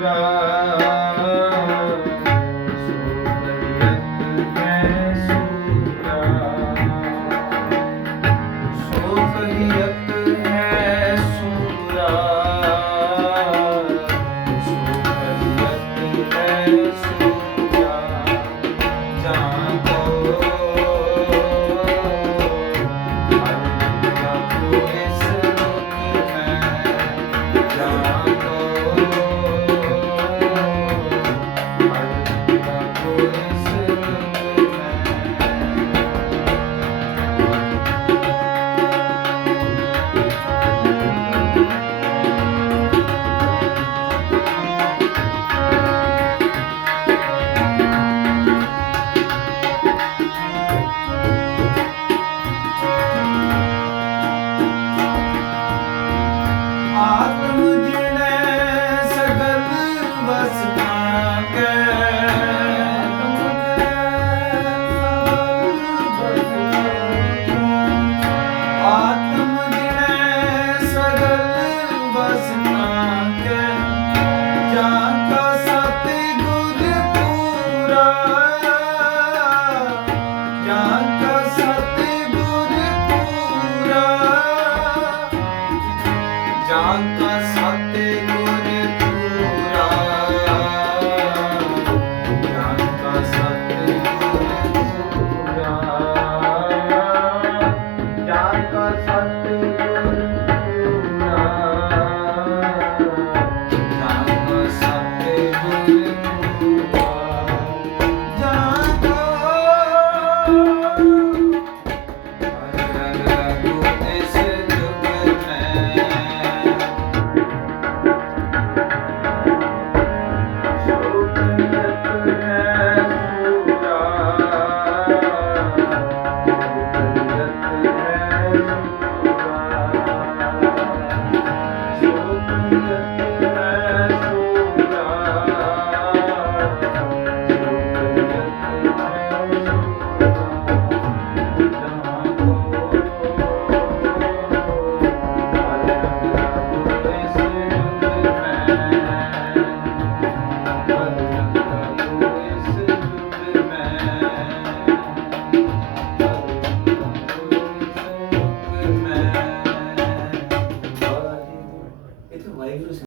Buddha ਸਤਿ ਗੁਰ ਪੂਰਾ। ਜਾਂ ਕਾ ਸਾਤੇ